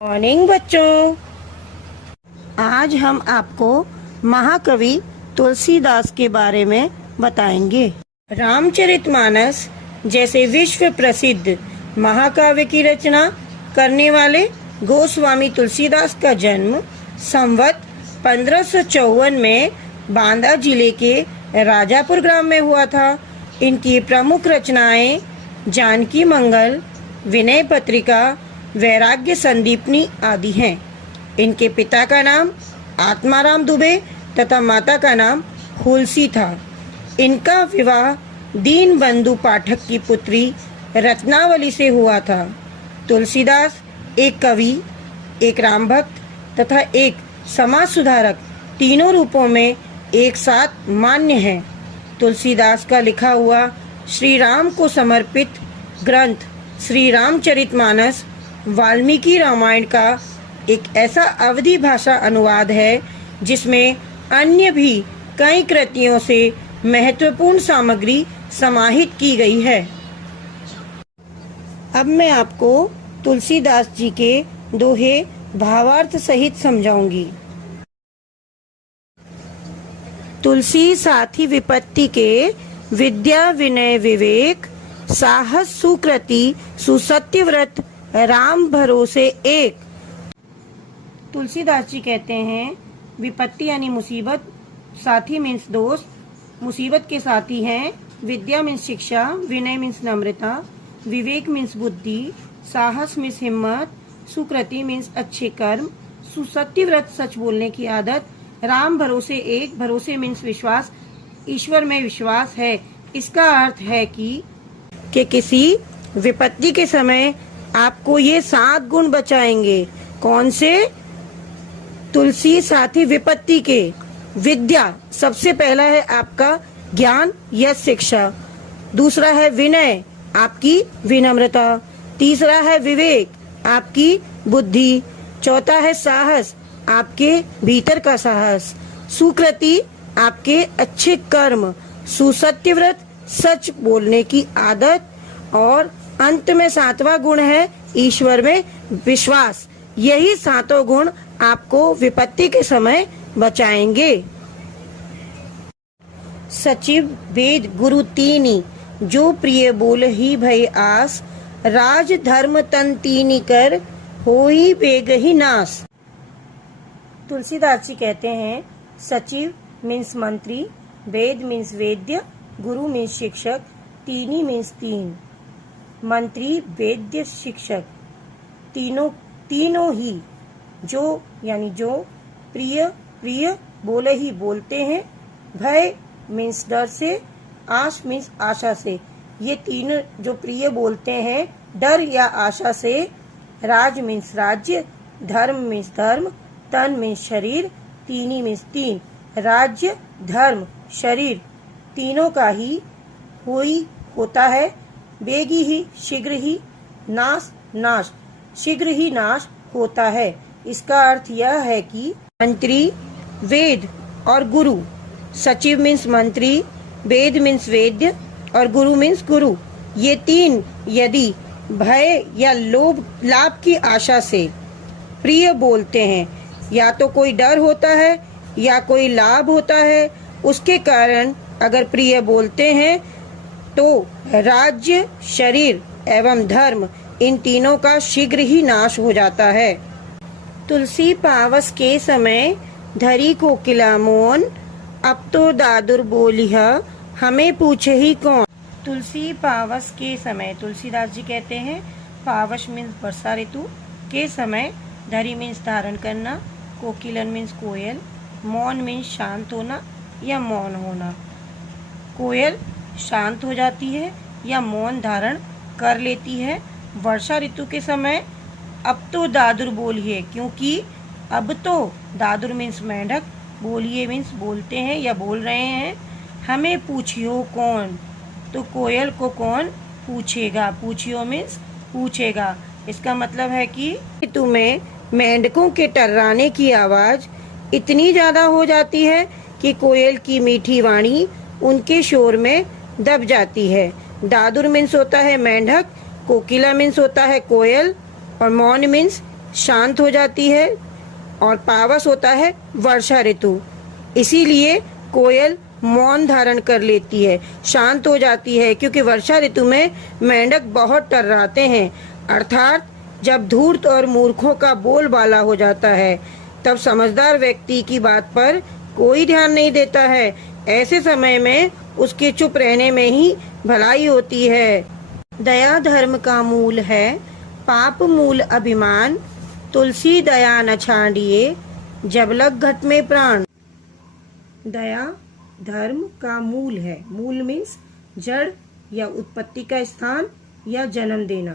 Morning बच्चों, आज हम आपको महाकवि तुलसीदास के बारे में बताएंगे। रामचरितमानस जैसे विश्व प्रसिद्ध महाकाव्य की रचना करने वाले गोस्वामी तुलसीदास का जन्म संवत 1554 में बांदा जिले के राजापुर ग्राम में हुआ था। इनकी प्रमुख रचनाएं जानकी मंगल, विनय पत्रिका, वैराग्य संदीपनी आदि हैं। इनके पिता का नाम आत्माराम दुबे तथा माता का नाम हुलसी था। इनका विवाह दीनबंधु पाठक की पुत्री रत्नावली से हुआ था। तुलसीदास एक कवि, एक राम भक्त तथा एक समाज सुधारक तीनों रूपों में एक साथ मान्य हैं। तुलसीदास का लिखा हुआ श्री राम को समर्पित ग्रंथ श्री रामचरितमानस वाल्मीकि रामायण का एक ऐसा अवधी भाषा अनुवाद है जिसमें अन्य भी कई कृतियों से महत्वपूर्ण सामग्री समाहित की गई है। अब मैं आपको तुलसीदास जी के दोहे भावार्थ सहित समझाऊंगी। तुलसी साथी विपत्ति के, विद्या विनय विवेक, साहस सुकृति सुसत्य व्रत, राम भरोसे एक। तुलसीदास जी कहते हैं विपत्ति यानी मुसीबत, साथी मीन्स दोस्त, मुसीबत के साथी हैं। विद्या मीन्स शिक्षा, विनय मीन्स नम्रता, विवेक मीन्स बुद्धि, साहस मीन्स हिम्मत, सुकृति मीन्स अच्छे कर्म, सुसत्य व्रत सच बोलने की आदत, राम भरोसे एक, भरोसे मीन्स विश्वास, ईश्वर में विश्वास है। इसका अर्थ है कि किसी विपत्ति के समय आपको ये 7 गुण बचाएंगे। कौन से? तुलसी साथी विपत्ति के। विद्या, सबसे पहला है आपका ज्ञान या शिक्षा। दूसरा है विनय, आपकी विनम्रता। तीसरा है विवेक, आपकी बुद्धि। चौथा है साहस, आपके भीतर का साहस। सुकृति, आपके अच्छे कर्म। सुसत्य व्रत, सच बोलने की आदत। और अंत में 7वां गुण है ईश्वर में विश्वास। यही 7 गुण आपको विपत्ति के समय बचाएंगे। सचिव वेद गुरु तीनी, जो प्रिय बोल ही भय आस, राज धर्म तन तीनी कर, होई बेग ही नास। तुलसीदास जी कहते हैं सचिव मीन्स मंत्री, वेद मीन्स वेद्य, गुरु मीन्स शिक्षक, तीनी मीन्स 3। मंत्री, वेद्य, शिक्षक तीनों ही जो यानी जो प्रिय बोले ही बोलते हैं, भय मीन्स डर से, आश मीन्स आशा से। ये तीन जो प्रिय बोलते हैं डर या आशा से। राज मीन्स राज्य, धर्म मीन्स धर्म, तन मीन्स शरीर, तीनी मीन्स 3। राज्य, धर्म, शरीर तीनों का ही होता है। बेगी ही, शीघ्र ही, नाश, शीघ्र ही नाश होता है। इसका अर्थ यह है कि मंत्री, वेद और गुरु, सचिव मीन्स मंत्री, वेद मीन्स वेद्य और गुरु मीन्स गुरु, ये 3 यदि भय या लाभ की आशा से प्रिय बोलते हैं, या तो कोई डर होता है या कोई लाभ होता है, उसके कारण अगर प्रिय बोलते हैं तो राज्य, शरीर एवं धर्म इन तीनों का शीघ्र ही नाश हो जाता है। तुलसी पावस के समय धरी कोकिला मौन, अब तो दादुर बोलिहा, हमें पूछे ही कौन। तुलसी पावस के समय, तुलसीदास जी कहते हैं पावस मीन्स वर्षा ऋतु के समय, धरी मीन्स धारण करना, कोकिलन मीन्स कोयल, मौन मीन्स शांत होना या मौन होना। कोयल शांत हो जाती है या मौन धारण कर लेती है वर्षा ऋतु के समय। अब तो दादुर बोलिए, क्योंकि अब तो दादुर मीन्स मेंढक, बोलिए मीन्स बोलते हैं या बोल रहे हैं। हमें पूछियो कौन, तो कोयल को कौन पूछेगा। पूछियो मीन्स पूछेगा। इसका मतलब है कि तुम्हें मेंढकों के टर्राने की आवाज इतनी ज्यादा हो जाती है कि कोयल की मीठी वाणी उनके शोर में दब जाती है। दादुर मीन्स होता है मेंढक, कोकिला मीन्स होता है कोयल और मौन मीन्स शांत हो जाती है और पावस होता है वर्षा ऋतु। इसीलिए कोयल मौन धारण कर लेती है, शांत हो जाती है, क्योंकि वर्षा ऋतु में मेंढक बहुत टर्राते हैं। अर्थात जब धूर्त और मूर्खों का बोलबाला हो जाता है, तब समझदार व्यक्ति की बात पर कोई ध्यान नहीं देता है। ऐसे समय में उसके चुप रहने में ही भलाई होती है। दया धर्म का मूल है, पाप मूल अभिमान। तुलसी दया न छाड़िए, जब लग घट में प्राण। दया धर्म का मूल है। मूल मीन्स जड़ या उत्पत्ति का स्थान या जन्म देना।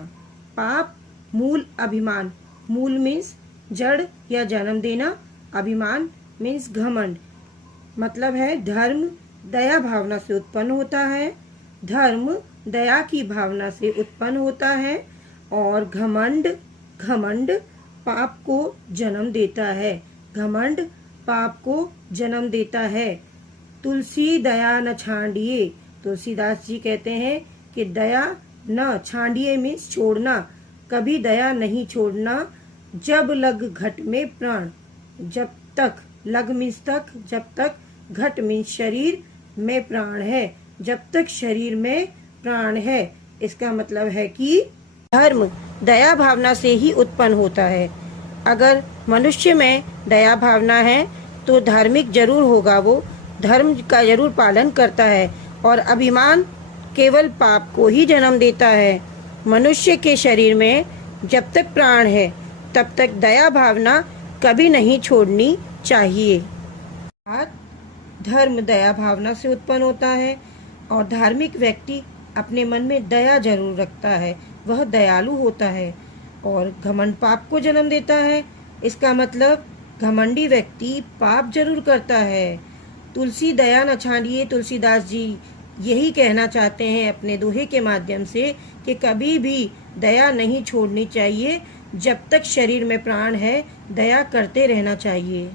पाप मूल अभिमान। मूल मीन्स जड़ या जन्म देना। अभिमान मीन्स घमंड। मतलब है धर्म दया भावना से उत्पन्न होता है। धर्म दया की भावना से उत्पन्न होता है और घमंड पाप को जन्म देता है। घमंड पाप को जन्म देता है। तुलसी दया न छाड़िए। तुलसीदास जी कहते हैं कि दया न छाड़िए मीन्स छोड़ना, कभी दया नहीं छोड़ना। जब लग घट में प्राण। जब तक, लग मीन्स तक, जब तक, घट मीन्स शरीर में प्राण है, जब तक शरीर में प्राण है। इसका मतलब है कि धर्म दया भावना से ही उत्पन्न होता है। अगर मनुष्य में दया भावना है तो धार्मिक जरूर होगा, वो धर्म का जरूर पालन करता है। और अभिमान केवल पाप को ही जन्म देता है। मनुष्य के शरीर में जब तक प्राण है तब तक दया भावना कभी नहीं छोड़नी चाहिए। धर्म दया भावना से उत्पन्न होता है और धार्मिक व्यक्ति अपने मन में दया जरूर रखता है, वह दयालु होता है। और घमंड पाप को जन्म देता है। इसका मतलब घमंडी व्यक्ति पाप जरूर करता है। तुलसी दया न छाड़िए। तुलसीदास जी यही कहना चाहते हैं अपने दोहे के माध्यम से कि कभी भी दया नहीं छोड़नी चाहिए। जब तक शरीर में प्राण है, दया करते रहना चाहिए।